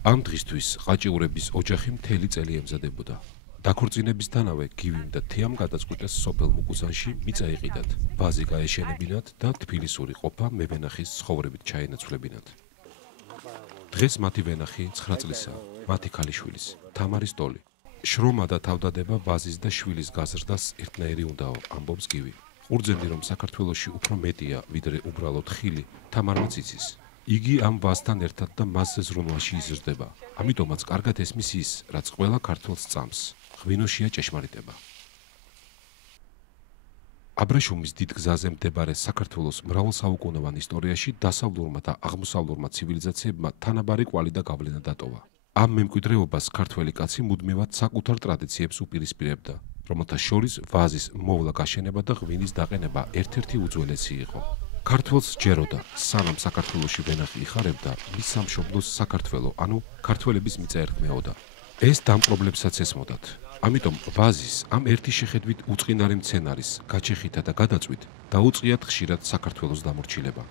ამ დღისთვის ყაჭიურების ოჯახი მთელი წელი ემზადებოდა. დაქორწინებისთანავე გივიმ და თიამ გადაწყვიტეს სოფელ მუკუზანში მიწა იყიდათ, ვაზი გაეშენებინათ და თბილისური ყოფა მევენახის ცხოვრებით ჩაენაცვლებინათ. დღეს მათი ვენახი 9 წლისაა, მათი ქალიშვილის, თამარის ტოლი. შრომა და თავდადება ვაზის და შვილის გაზრდას ერთნაირი უნდაო, ამბობს გივი. ყურძენი რომ საქართველოში უფრო მეტია, ვიდრე უბრალოდ ხილი, თამარმაც იცის. იგი ამ ვაზთან ერთად და მასზე ზრუნვაში იზრდება. ამიტომაც კარგად ესმის ის, რაც ყველა ქართველს წამს. ღვინოშია ჭეშმარიტება. აბრეშუმის დიდ გზაზე მდებარე საქართველოს მრავალსაუკუნოვან ისტორიაში დასავლურმა და აღმოსავლურმა ცივილიზაციებმა თანაბარი კვალი და გავლენა დატოვა. ამ მემკვიდრეობას ქართველი კაცი მუდმივად საკუთარ ტრადიციებს უპირისპირებდა, რომელთა შორის ვაზის მოვლა გაშენება და ღვინის დაყენება ერთ-ერთი უძველესი იყო. ქართველს ჯეროდა, სანამ საქართველოში ვენახი იხარებდა, მის სამშობლოს საქართველო, ანუ ქართველების მიწა ერქმეოდა. ეს დამპრობლებსაც ესმოდათ. ამიტომ ვაზის ამ ერთი შეხედვით უწყინარი მცენარის გაჩეხითა და გადაწვით დაუწყიათ ხშირად საქართველოს დამორჩილება.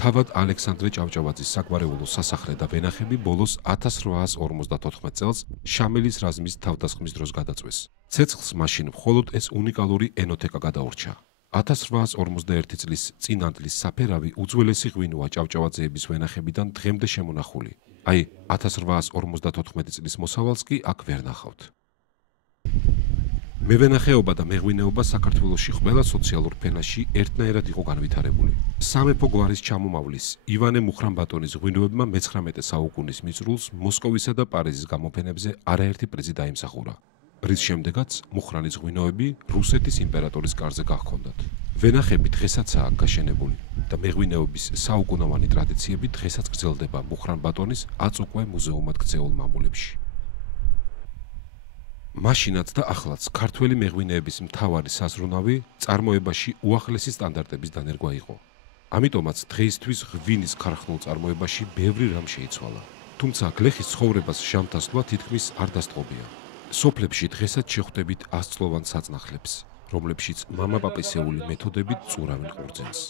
თავად ალექსანდრე ჭავჭავაძის საგვარეულო სასახლე და ვენახები ბოლოს 1854 წელს შამილის რაზმის თავდასხმის დროს გადაწვეს. ცეცხლს მაშინ მხოლოდ ეს უნიკალური ენოთეკა გადაურჩა. 1851 წლის წინანდლის საფერავი უძველესი ღვინოა ჭავჭავაძეების ვენახებიდან დღემდე შემონახული. აი 1854 წლის მოსავალს კი აქ ვერ ნახავთ. მევენახეობა და მეღვინეობა საქართველოში ყველა სოციალურ ფენაში ერთნაირად იყო განვითარებული. სამეფო გვარის ჩამომავლის ივანე მუხრან-ბატონის ღვინოებმა მე-19 საუკუნის მიწურულს მოსკოვისა და პარიზის გამოფენებზე არაერთი პრიზი დაიმსახურა. რის შემდეგაც მუხრანის ღვინოები რუსეთის იმპერატორის კარზე გაჰქონდათ. ვენახები დღესაც აქ გაშენებული და მეღვინეობის საუკუნოვანი ტრადიციები დღესაც გრძელდება მუხრან-ბატონის აწუკვე მუზეუმად ქცეულ მამულებში. მაშინაც და ახლაც ქართველი მეღვინეების მთავარი საზრუნავი წარმოებაში უახლესი სტანდარტების დანერგვა იყო. ამიტომაც დღეისთვის ღვინის ქარხნულ წარმოებაში ბევრი რამ შეიცვალა. თუმცა გლეხის ცხოვრებას ჟამთასვლა თითქმის არ დასტყობია. სოფლებში დღესაც შეხვდებით 100 წლოვან საწნახლებს, რომლებშიც მამაპაპისეული მეთოდებით წურავენ ყურძენს.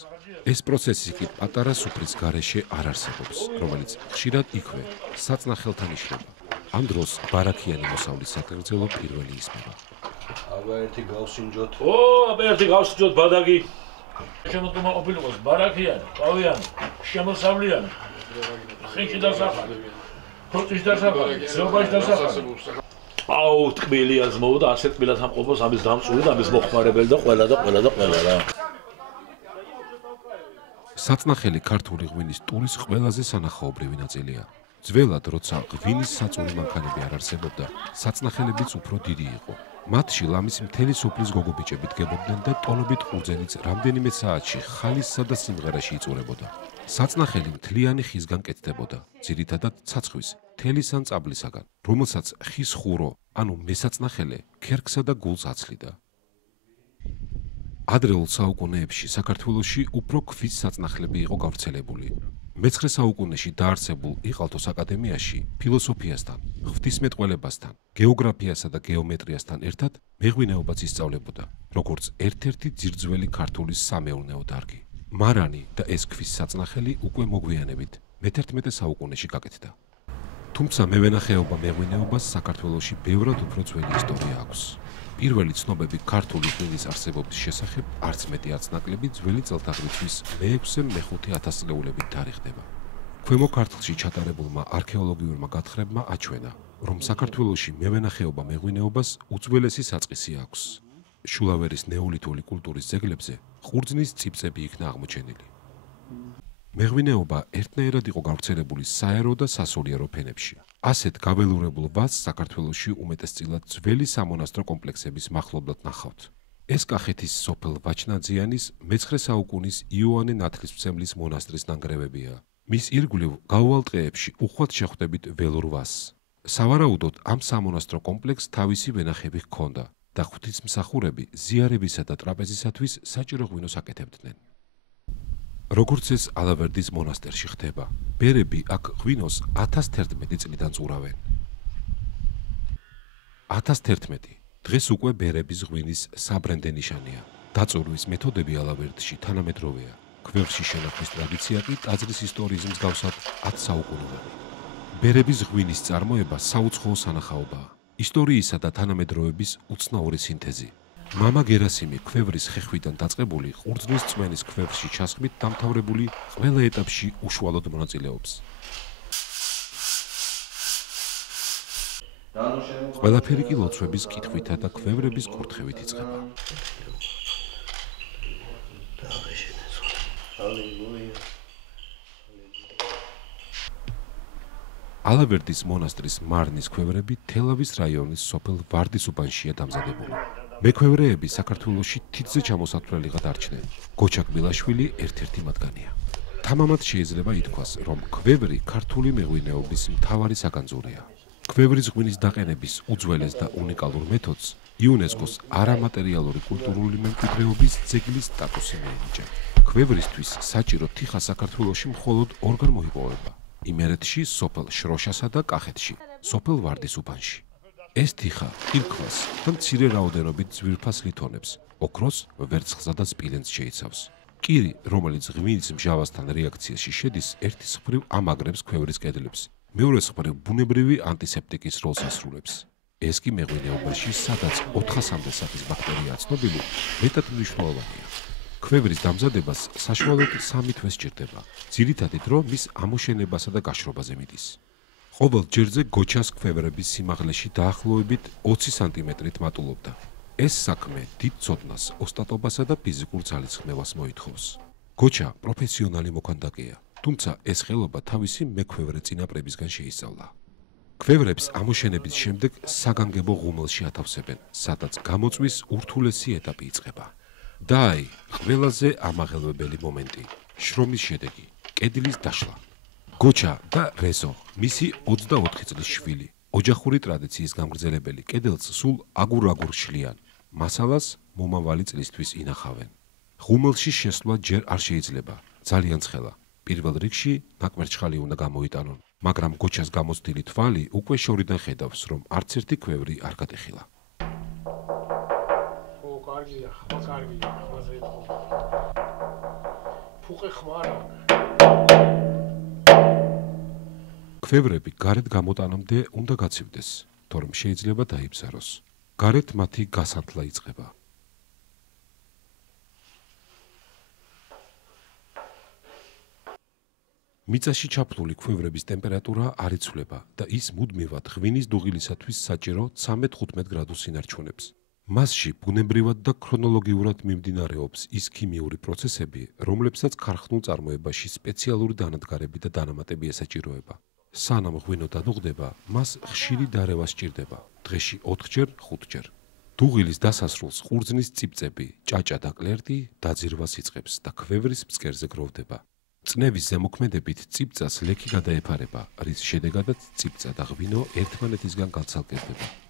ეს პროცესი კი პატარა სუფრის გარეშე არ არსებობს, რომელიც ხშირად იქვე საწნახელთან იშლება. ამ დროს ბარაქიანი მოსავლის საგრძელო პირველი ისმება. აბა ერთი გავსინჯოთ. აბა ერთი გავსინჯოთ ბადაგი. შემოდგომა ყოფილიყოს ბარაქიანი, ყავიანი, შემოსავლიანი. ხინში დასახალი. ქორწილში დასახალი, ზეობაში დასახალი. აუ თკბილია ზმოუ და ასეთ თბილად ამყოფოს ამის დამწური და ამის მოხმარებელი და ყველა რა. საწნახელი ქართული ღვინის ტურის ყველაზე სანახაობრივი ნაწილია. ძველად, როცა ღვინის საწური მანქანები არ არსებობდა, საწნახელებიც უფრო დიდი იყო. მათში ლამის მთელი სოფლის გოგობიჭები დგებოდნენ და ტონობით ყურძენიც რამდენიმე საათში ხალისსა და სიმღერაში იწურებოდა. საწნახელი მთლიანი ხისგან კეთდებოდა, ძირითადად ცაცხვის, თელის ან წაბლისაგან, რომელსაც ხის ხურო, ანუ მესაწნახელე, ქერქსა და გულს აცლიდა. ადრეულ საუკუნეებში საქართველოში უფრო ქვის საწნახლები იყო გავრცელებული. მე-19 საუკუნეში დაარსებულ იყალთოს აკადემიაში ფილოსოფიასთან, ღვთისმეტყველებასთან, გეოგრაფიასა და გეომეტრიასთან ერთად მეღვინეობაც ისწავლებოდა, როგორც ერთ-ერთი ძირძველი ქართული სამეურნეო დარგი. მარანი და ეს ქვის საწნახელი უკვე მოგვიანებით მე-11 საუკუნეში გაკეთდა. თუმცა მევენახეობა მეღვინეობას საქართველოში ბევრად უფრო ძველი ისტორია აქვს. პირველი ცნობები ქართული ღვინის არსებობის შესახებ არც მეტი არც ნაკლები ძველი წელთაღრიცხვის მე-6-მე-5 ათასწლეულებით თარიღდება. ქვემო ქართლში ჩატარებულმა არქეოლოგიურმა გათხრებმა აჩვენა, რომ საქართველოში მევენახეობა მეღვინეობას უძველესი საწყისი აქვს. შულავერის ნეოლითური კულტურის ძეგლებზე ყურძნის წიფწები იქნა აღმოჩენილი. მეღვინეობა ერთნაირად იყო გავრცელებული საერო და სასულიერო ფენებში. ასეთ გაველურებულ ვაზს საქართველოში უმეტესწილად ძველი სამონასტრო კომპლექსების მახლობლად ნახავთ. ეს კახეთის სოფელ ვაჩნაძიანის მე-9 საუკუნის იოანე ნათლისმცემლის მონასტრის ნანგრევებია. მის ირგვლივ გაუვალ ტყეებში უხვად შეხვდებით ველურ ვაზს. სავარაუდოდ ამ სამონასტრო კომპლექსს თავისი ვენახები ჰქონდა და ღვთისმსახურები ზიარებისა და ტრაპეზისათვის საჭირო ღვინოს აკეთებდნენ. როგორც ეს ალავერდის მონასტერში ხდება, ბერები აქ ღვინოს 1011 წლიდან წურავენ. 1011 დღეს უკვე ბერების ღვინის საბრენდე ნიშანია. დაწურვის მეთოდები ალავერდში თანამედროვეა. ქვევში შენახვის ტრადიცია კი ტაძრის ისტორიის მსგავსად 10 საუკუნოვანი. ბერების ღვინის წარმოება საუცხოო სანახაობაა. ისტორიისა და თანამედროვეების უცნაური სინთეზი. მამა გერასიმი ქვევრის ხეხვიდან დაწყებული ყურძნის წვენის ქვევში ჩასხმით დამთავრებული ყველა ეტაპში უშუალოდ მონაწილეობს. ყველაფერი კი ლოცვების კითხვითა და ქვევრების კურთხევით იწყება. ალავერდის მონასტრის მარნის ქვევრები თელავის რაიონის სოფელ ვარდის უბანშია დამზადებული. მექვევრეები საქართველოში თითზე ჩამოსათვლელიღა დარჩნენ. გოჩა კბილაშვილი ერთ-ერთი მათგანია. თამამად შეიძლება ითქვას, რომ ქვევრი ქართული მეღვინეობის მთავარი საგანძურია. ქვევრის ღვინის დაყენების უძველეს და უნიკალურ მეთოდს იუნესკოს არამატერიალური კულტურული მემკვიდრეობის ძეგლის სტატუსი მიენიჭა. ქვევრისთვის საჭირო თიხა საქართველოში მხოლოდ ორგან მოიპოვება. იმერეთში, სოფელ შროშასა და კახეთში, სოფელ ვარდის უბანში. ეს თიხა კირქვას და მცირე რაოდენობით ძვირფას ლითონებს, ოქროს, ვერცხლსა და სპილენძს შეიცავს. კირი, რომელიც ღვინის მჟავასთან რეაქციაში შედის, ერთის მხრივ ამაგრებს ქვევრის კედლებს, მეორეს მხრივ ბუნებრივი ანტისეპტიკის როლს ასრულებს. ეს კი მეღვინეობაში, სადაც 400-მდე სახის ბაქტერია ცნობილი, მეტად მნიშვნელოვანია. ქვევრის დამზადებას საშუალოდ 3 თვე სჭირდება. ძირითადი დრო მის ამოშენებასა და გაშრობაზე მიდის. ყოველ ჯერზე გოჩას ქვევრების სიმაღლეში დაახლოებით 20 სანტიმეტრით მატულობდა. ეს საქმე დიდ ცოდნას, ოსტატობასა და ფიზიკურ ძალისხმევას მოითხოვს. გოჩა პროფესიონალი მოქანდაკეა, თუმცა ეს ხელობა თავისი მექვევრე წინაპრებისგან შეისწავლა. ქვევრებს ამოშენების შემდეგ საგანგებო ღუმელში ათავსებენ, სადაც გამოწვის ურთულესი ეტაპი იწყება. და აი, ყველაზე ამაღელვებელი მომენტი, შრომის შედეგი, კედლის დაშლა. გოჩა და რეზო, მისი 24 წლის შვილი, ოჯახური ტრადიციის გამგრძელებელი კედელს სულ აგურ-აგურ შლიან, მასალას მომავალი წლისთვის ინახავენ. ღუმელში შესვლა ჯერ არ შეიძლება, ძალიან ცხელა. პირველ რიგში ნაკვერჩხალი უნდა გამოიტანონ, მაგრამ გოჩას გამოცდილი თვალი უკვე შორიდან ხედავს, რომ არც ერთი ქვევრი არ გადეხილა. კარგია, ხმაზე ფუყე ხმარა. ქვევრები გარეთ გამოტანამდე უნდა გაცივდეს, თორემ შეიძლება დაიბზაროს. გარეთ მათი გასანთლა იწყება. მიწაში ჩაფლული ქვევრების ტემპერატურა არ იცვლება და ის მუდმივად ღვინის დუღილისათვის საჭირო 13-15 გრადუს ინარჩუნებს. მასში ბუნებრივად და ქრონოლოგიურად მიმდინარეობს ის ქიმიური პროცესები, რომლებსაც ქარხნულ წარმოებაში სპეციალური დანადგარები და დანამატები ესაჭიროება. სანამ ღვინო დადუღდება, მას ხშირი დარევა სჭირდება, დღეში 4-ჯერ, 5-ჯერ. დუღილის დასასრულს ყურძნის წიბწები, ჭაჭა და კლერტი დაძირვას იწყებს და ქვევრის ფსკერზე გროვდება. წნევის ზემოქმედებით წიბწას ლექი გადაეფარება, რის შედეგადაც წიბწა და ღვინო ერთმანეთისგან განცალკევდება.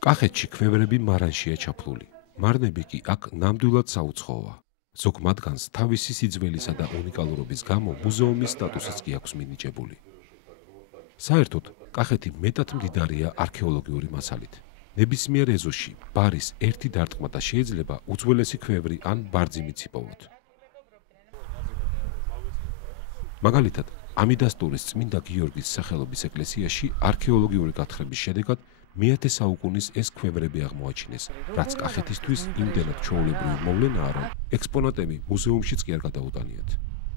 კახეთში ქვევრები მარანშია ჩაფლული. მარნები კი აქ ნამდვილად საუცხოოა. ზოგ მათგანს თავისი სიძველისა და უნიკალურობის გამო მუზეუმის სტატუსიც კი აქვს მინიჭებული. საერთოდ, კახეთი მეტად მდიდარია არქეოლოგიური მასალით. ნებისმიერ ეზოში ბარის ერთი დარტყმა და შეიძლება უძველესი ქვევრი ან ბარძიმიც იპოვოთ. მაგალითად, ამიდასტურის წმინდა გიორგის სახელობის ეკლესიაში არქეოლოგიური გათხრების შედეგად მე-10 საუკუნის ეს ქვევრები აღმოაჩინეს, რაც კახეთისთვის იმდენად ჩვეულებრივი მოვლენაა, რომ ექსპონატები მუზეუმშიც კი არ გადაუტანიათ.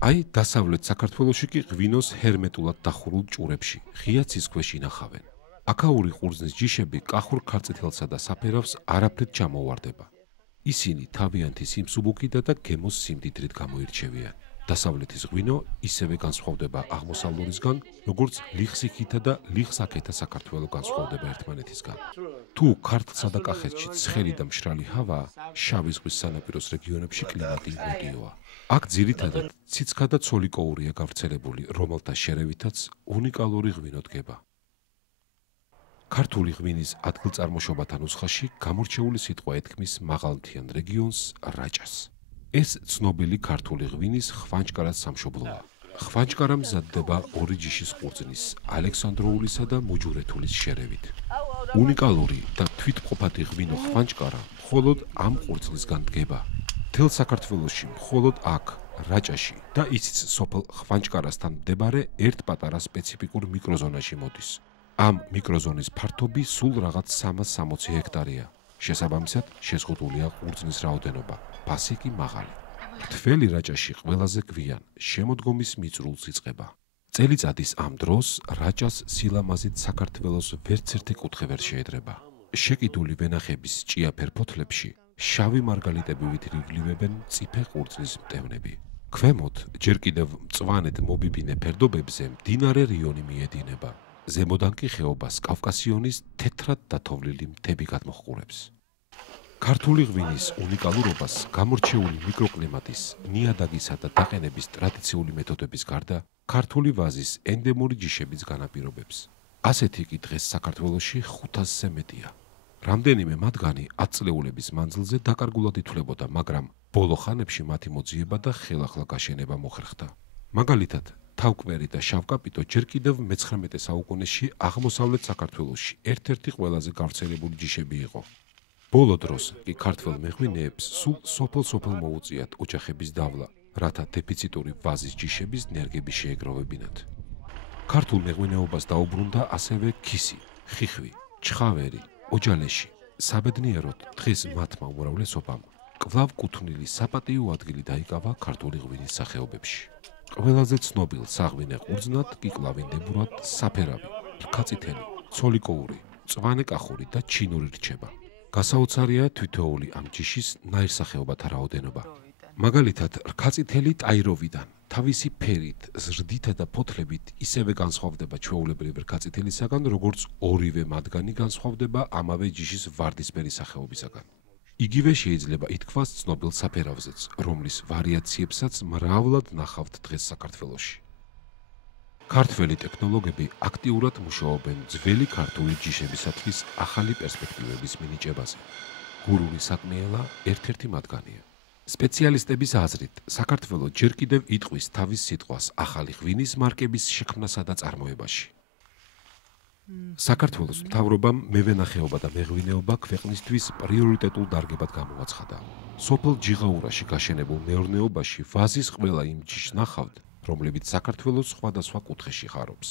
აი, დასავლეთ საქართველოში კი ღვინოს ჰერმეტულად დახურულ ჭურებში, ღია ცის ქვეშ ინახავენ. აქაური ყურძნის ჯიშები კახურ ქარწითელსა და საფერავს არაფრით ჩამოუვარდება. ისინი თავიანთი სიმსუბუქითა და გემოს სიმდიდრით გამოირჩევიან. დასავლეთის ღვინო ისევე განსხვავდება აღმოსავლურისგან, როგორც ლიხსიქითა და ლიხსაქეთა საქართველო განსხვავდება ერთმანეთისგან. თუ ქართლსა და კახეთში ცხელი და მშრალი ჰავაა, შავი ზღვის სანაპიროს რეგიონებში კლიმატი ნოტიოა. აქ ძირითადად ციცქა და ცოლიკოურია გავრცელებული, რომელთა შერევითაც უნიკალური ღვინო დგება. ქართული ღვინის ადგილწარმოშობათა ნუსხაში გამორჩეული სიტყვა ეთქმის მაღალმთიან რეგიონს რაჭას. ეს ცნობილი ქართული ღვინის ხვანჭკარას სამშობლოა. ხვანჭკარა მზადდება ორი ჯიშის ყურძნის, ალექსანდროულისა და მუჯურეთულის შერევით. უნიკალური და თვითმყოფადი ღვინო ხვანჭკარა მხოლოდ ამ ყურძნისგან დგება. მთელ საქართველოში მხოლოდ აქ, რაჭაში და ისიც სოფელ ხვანჭკარასთან მდებარე ერთ პატარა სპეციფიკურ მიკროზონაში მოდის. ამ მიკროზონის ფართობი სულ რაღაც 360 ჰექტარია. შესაბამისად, შეზღუდულია ყურძნის რაოდენობა, ფასი კი მაღალი. მთელი რაჭაში ყველაზე გვიან შემოდგომის მიწურულს იწყება. წელიწადის ამ დროს რაჭას სილამაზით საქართველოს ვერცერთი კუთხე ვერ შეედრება. შეკიდული ვენახების ჭიაფერ ფოთლებში შავი მარგალიტები ვითრიგლივებენ წიფე ყურძნის მტევნები. ქვემოთ ჯერ კიდევ მწვანედ მობიბინე ფერდობებზე მდინარე რიონი მიედინება. ზემოდან კი ხეობას კავკასიონის თეთრად დათოვლილი მთები გადმოჰყურებს. ქართული ღვინის უნიკალურობას გამორჩეული მიკროკლიმატის, ნიადაგისა და დაყენების ტრადიციული მეთოდების გარდა ქართული ვაზის ენდემური ჯიშებიც განაპირობებს. ასეთი კი დღეს საქართველოში 500-ზე მეტია. რამდენიმე მათგანი 10 წლეულების მანძილზე დაკარგულად ითვლებოდა, მაგრამ ბოლო ხანებში მათი მოძიება და ხელახლა გაშენება მოხერხდა. მაგალითად, თავკვერი და შავკაპიტო ჯერ კიდევ მე-19 საუკუნეში აღმოსავლეთ საქართველოში ერთ-ერთი ყველაზე გავრცელებული ჯიშები იყო. ბოლო დროს კი ქართველ მეღვინეებს სულ სოფელ-სოფელ მოუწიათ ოჯახების დავლა, რათა დეფიციტური ვაზის ჯიშების ნერგები შეეგროვებინათ. ქართულ მეღვინეობას დაუბრუნდა ასევე ქისი, ხიხვი, ჩხავერი, ოჯალეში. საბედნიეროდ დღეს მათმა უმრავლესობამ კვლავ კუთვნილი საპატიო ადგილი დაიკავა ქართული ღვინის სახეობებში. ყველაზე ცნობილ საღვინე ყურძნად კი კლავინდებურად საფერავი, რქაწითელი, ცოლიკოური, მწვანე კახური და ჩინური რჩება. გასაოცარია თითოეული ამ ჯიშის ნაირსახეობათა რაოდენობა. მაგალითად, რქაწითელი ტაიროვიდან თავისი ფერით, ზრდითა და ფოთლებით ისევე განსხვავდება ჩვეულებრივ რქაწითელისაგან, როგორც ორივე მათგანი განსხვავდება ამავე ჯიშის ვარდისფერი სახეობისაგან. იგივე შეიძლება ითქვას ცნობილ საფერავზეც, რომლის ვარიაციებსაც მრავლად ნახავთ დღეს საქართველოში. ქართველი ტექნოლოგები აქტიურად მუშაობენ ძველი ქართული ჯიშებისათვის ახალი პერსპექტივების მინიჭებაზე. გურული საკმეელა ერთ-ერთი მათგანია. სპეციალისტების აზრით, საქართველო ჯერ კიდევ იტყვის თავის სიტყვას ახალი ღვინის მარკების შექმნასა და წარმოებაში. საქართველოს მთავრობამ მევენახეობა და მეღვინეობა ქვეყნისთვის პრიორიტეტულ დარგებად გამოაცხადა. სოფელ ჯიღაურაში გაშენებულ მეურნეობაში ვაზის ყველა იმ ჯიშს ნახავთ, რომლებიც საქართველოს სხვადასხვა კუთხეში ხარობს.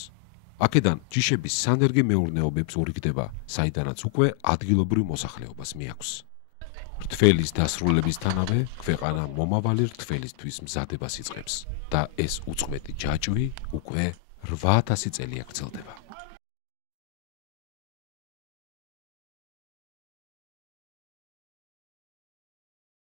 აქედან ჯიშების სანერგე მეურნეობებს ურიგდება, საიდანაც უკვე ადგილობრივ მოსახლეობას მიაქვს. რთველის დასრულებისთანავე ქვეყანა მომავალი რთველისთვის მზადებას იწყებს და ეს უწყვეტი ჯაჭვი უკვე 8000 წელი აგრძელდება.